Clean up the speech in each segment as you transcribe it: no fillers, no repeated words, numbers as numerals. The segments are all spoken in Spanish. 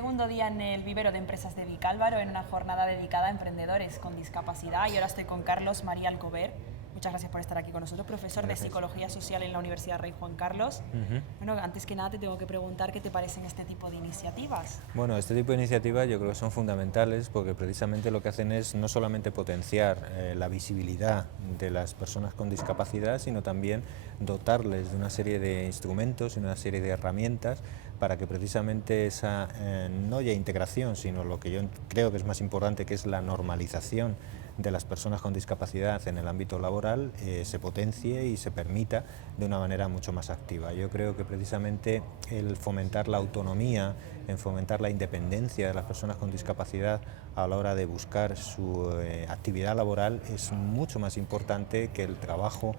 segundo día en el vivero de empresas de Vicálvaro, en una jornada dedicada a emprendedores con discapacidad, y ahora estoy con Carlos María Alcover. Muchas gracias por estar aquí con nosotros, profesor de Psicología Social en la Universidad Rey Juan Carlos. Bueno, antes que nada te tengo que preguntar qué te parecen este tipo de iniciativas. Bueno, este tipo de iniciativas yo creo que son fundamentales porque precisamente lo que hacen es no solamente potenciar la visibilidad de las personas con discapacidad, sino también dotarles de una serie de instrumentos y una serie de herramientas para que precisamente esa no ya integración, sino lo que yo creo que es más importante, que es la normalización de las personas con discapacidad en el ámbito laboral, se potencie y se permita de una manera mucho más activa. Yo creo que precisamente el fomentar la autonomía, en fomentar la independencia de las personas con discapacidad a la hora de buscar su actividad laboral es mucho más importante que el trabajo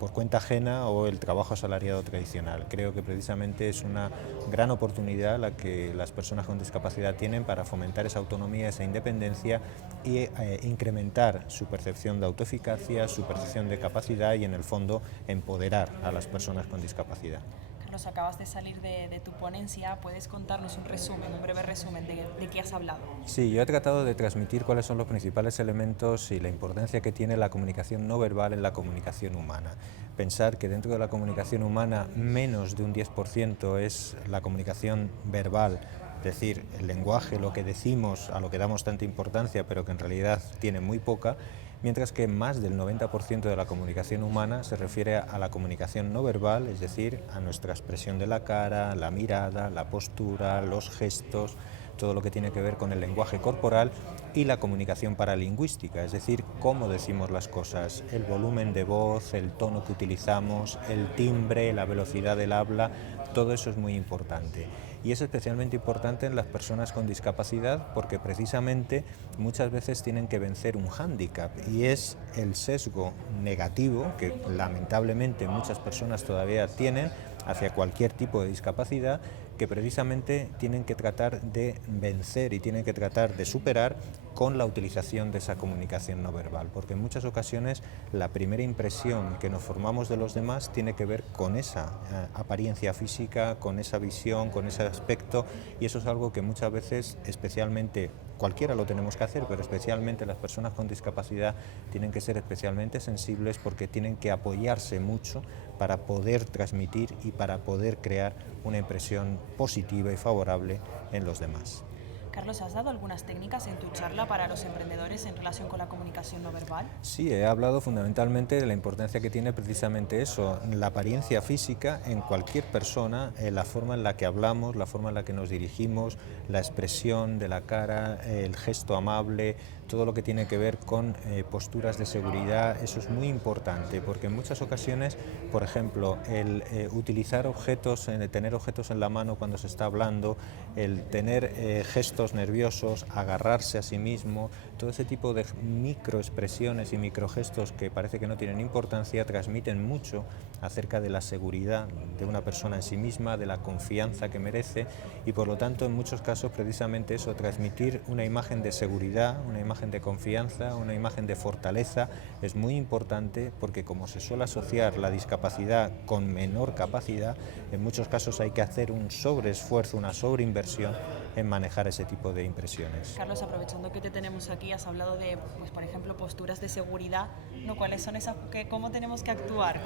por cuenta ajena o el trabajo asalariado tradicional. Creo que precisamente es una gran oportunidad la que las personas con discapacidad tienen para fomentar esa autonomía, esa independencia y incrementar su percepción de autoeficacia, su percepción de capacidad y en el fondo empoderar a las personas con discapacidad. Carlos, acabas de salir de tu ponencia, ¿puedes contarnos un resumen, un breve resumen de qué has hablado? Sí, yo he tratado de transmitir cuáles son los principales elementos y la importancia que tiene la comunicación no verbal en la comunicación humana. Pensar que dentro de la comunicación humana menos de un 10% es la comunicación verbal, es decir, el lenguaje, lo que decimos, a lo que damos tanta importancia, pero que en realidad tiene muy poca, mientras que más del 90% de la comunicación humana se refiere a la comunicación no verbal, es decir, a nuestra expresión de la cara, la mirada, la postura, los gestos, todo lo que tiene que ver con el lenguaje corporal, y la comunicación paralingüística, es decir, cómo decimos las cosas, el volumen de voz, el tono que utilizamos, el timbre, la velocidad del habla, todo eso es muy importante. Y es especialmente importante en las personas con discapacidad porque precisamente muchas veces tienen que vencer un hándicap y es el sesgo negativo que lamentablemente muchas personas todavía tienen hacia cualquier tipo de discapacidad, que precisamente tienen que tratar de vencer y tienen que tratar de superar con la utilización de esa comunicación no verbal, porque en muchas ocasiones la primera impresión que nos formamos de los demás tiene que ver con esa apariencia física, con esa visión, con ese aspecto, y eso es algo que muchas veces, especialmente cualquiera lo tenemos que hacer, pero especialmente las personas con discapacidad tienen que ser especialmente sensibles porque tienen que apoyarse mucho para poder transmitir y para poder crear una impresión positiva y favorable en los demás. Carlos, ¿has dado algunas técnicas en tu charla para los emprendedores en relación con la comunicación no verbal? Sí, he hablado fundamentalmente de la importancia que tiene precisamente eso, la apariencia física en cualquier persona, la forma en la que hablamos, la forma en la que nos dirigimos, la expresión de la cara, el gesto amable, todo lo que tiene que ver con posturas de seguridad. Eso es muy importante porque en muchas ocasiones, por ejemplo, el utilizar objetos, tener objetos en la mano cuando se está hablando, el tener gestos nerviosos, agarrarse a sí mismo, todo ese tipo de microexpresiones y microgestos que parece que no tienen importancia, transmiten mucho acerca de la seguridad de una persona en sí misma, de la confianza que merece, y por lo tanto en muchos casos precisamente eso, transmitir una imagen de seguridad, una imagen de confianza, una imagen de fortaleza, es muy importante porque como se suele asociar la discapacidad con menor capacidad, en muchos casos hay que hacer un sobreesfuerzo, una sobreinversión en manejar ese tipo de impresiones. Carlos, aprovechando que te tenemos aquí, has hablado de, pues, por ejemplo, posturas de seguridad, ¿no? ¿Cuáles son esas, cómo tenemos que actuar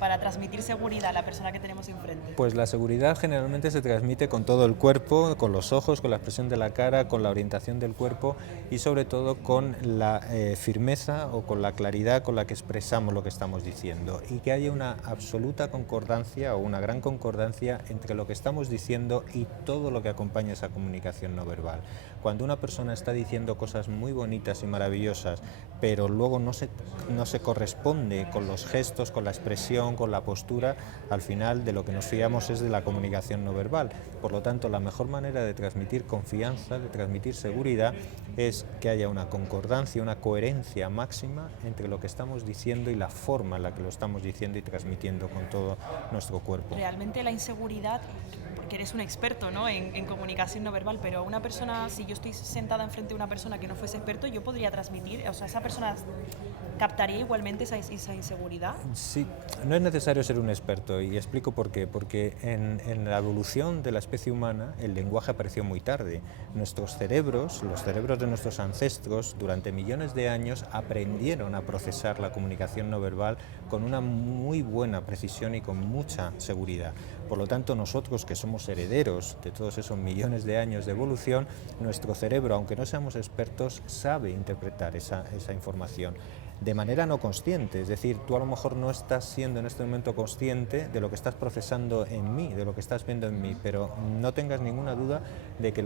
para transmitir seguridad a la persona que tenemos enfrente? Pues la seguridad generalmente se transmite con todo el cuerpo, con los ojos, con la expresión de la cara, con la orientación del cuerpo y sobre todo con la firmeza o con la claridad con la que expresamos lo que estamos diciendo, y que haya una absoluta concordancia o una gran concordancia entre lo que estamos diciendo y todo lo que acompaña esa comunicación no verbal. Cuando una persona está diciendo cosas muy bonitas y maravillosas, pero luego no se corresponde con los gestos, con la expresión, con la postura, al final de lo que nos fiamos es de la comunicación no verbal. Por lo tanto, la mejor manera de transmitir confianza, de transmitir seguridad, es que haya una concordancia, una coherencia máxima entre lo que estamos diciendo y la forma en la que lo estamos diciendo y transmitiendo con todo nuestro cuerpo. Realmente la inseguridad, porque eres un experto, ¿no?, en comunicación no verbal, pero una persona, si yo estoy sentada enfrente de una persona que no fuese experto, yo podría transmitir, o sea, esa persona captaría igualmente esa inseguridad. Sí, no es necesario ser un experto y explico por qué. Porque en la evolución de la especie humana el lenguaje apareció muy tarde. Nuestros cerebros, los cerebros de nuestros ancestros, durante millones de años aprendieron a procesar la comunicación no verbal con una muy buena precisión y con mucha seguridad. Por lo tanto, nosotros que somos herederos de todos esos millones de años de evolución, nuestro cerebro, aunque no seamos expertos, sabe interpretar esa información de manera no consciente. Es decir, tú a lo mejor no estás siendo en este momento consciente de lo que estás procesando en mí, de lo que estás viendo en mí, pero no tengas ninguna duda de que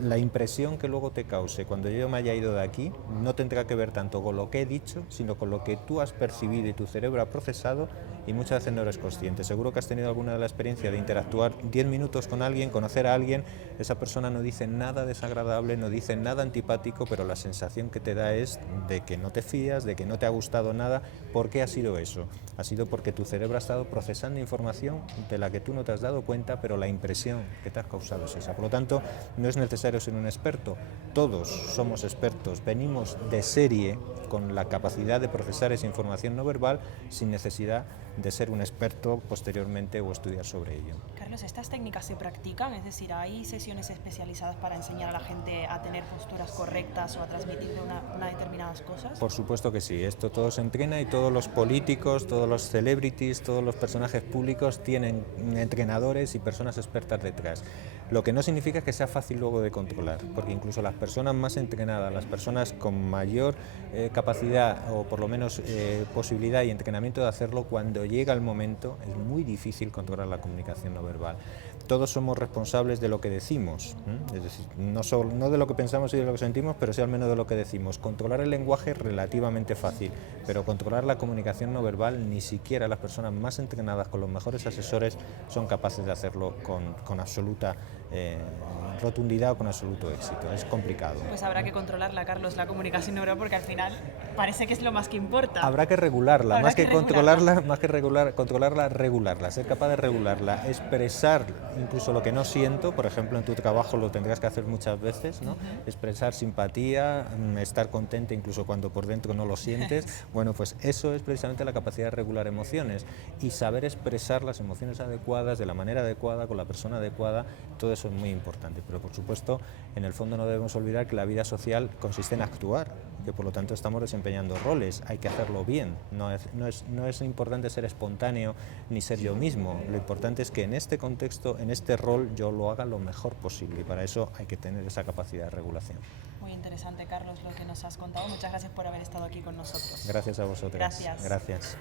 la impresión que luego te cause cuando yo me haya ido de aquí no tendrá que ver tanto con lo que he dicho, sino con lo que tú has percibido y tu cerebro ha procesado, y muchas veces no eres consciente. Seguro que has tenido alguna de la experiencia de interactuar 10 minutos con alguien, conocer a alguien, esa persona no dice nada desagradable, no dice nada antipático, pero la sensación que te da es de que no te fías, de que no te ha gustado nada. ¿Por qué ha sido eso? Ha sido porque tu cerebro ha estado procesando información de la que tú no te has dado cuenta, pero la impresión que te has causado es esa. Por lo tanto, no es necesario ser un experto. Todos somos expertos, venimos de serie con la capacidad de procesar esa información no verbal sin necesidad de ser un experto posteriormente o estudiar sobre ello. Carlos, ¿estas técnicas se practican? Es decir, ¿hay sesiones especializadas para enseñar a la gente a tener posturas correctas o a transmitir una determinadas cosas? Por supuesto que sí, esto todo se entrena y todos los políticos, todos los celebrities, todos los personajes públicos tienen entrenadores y personas expertas detrás. Lo que no significa que sea fácil luego de controlar, porque incluso las personas más entrenadas, las personas con mayor capacidad o por lo menos posibilidad y entrenamiento de hacerlo, cuando llega el momento es muy difícil controlar la comunicación no verbal. Todos somos responsables de lo que decimos, es decir, no de lo que pensamos y de lo que sentimos, pero sí al menos de lo que decimos. Controlar el lenguaje es relativamente fácil, pero controlar la comunicación no verbal, ni siquiera las personas más entrenadas con los mejores asesores son capaces de hacerlo con absoluta rotundidad o con absoluto éxito. Es complicado. Pues habrá que controlarla, Carlos, la comunicación no verbal, porque al final parece que es lo más que importa. Habrá que regularla, más que controlarla, controlarla, regularla, ser capaz de regularla, expresar incluso lo que no siento. Por ejemplo, en tu trabajo lo tendrás que hacer muchas veces, ¿no? Expresar simpatía, estar contente incluso cuando por dentro no lo sientes. Bueno, pues eso es precisamente la capacidad de regular emociones y saber expresar las emociones adecuadas, de la manera adecuada, con la persona adecuada. Todo eso es muy importante, pero por supuesto, en el fondo no debemos olvidar que la vida social consiste en actuar, que por lo tanto estamos desempeñando roles, hay que hacerlo bien, no es importante ser espontáneo ni ser yo mismo, lo importante es que en este contexto, en este rol, yo lo haga lo mejor posible, y para eso hay que tener esa capacidad de regulación. Muy interesante, Carlos, lo que nos has contado. Muchas gracias por haber estado aquí con nosotros. Gracias a vosotros. Gracias. Gracias.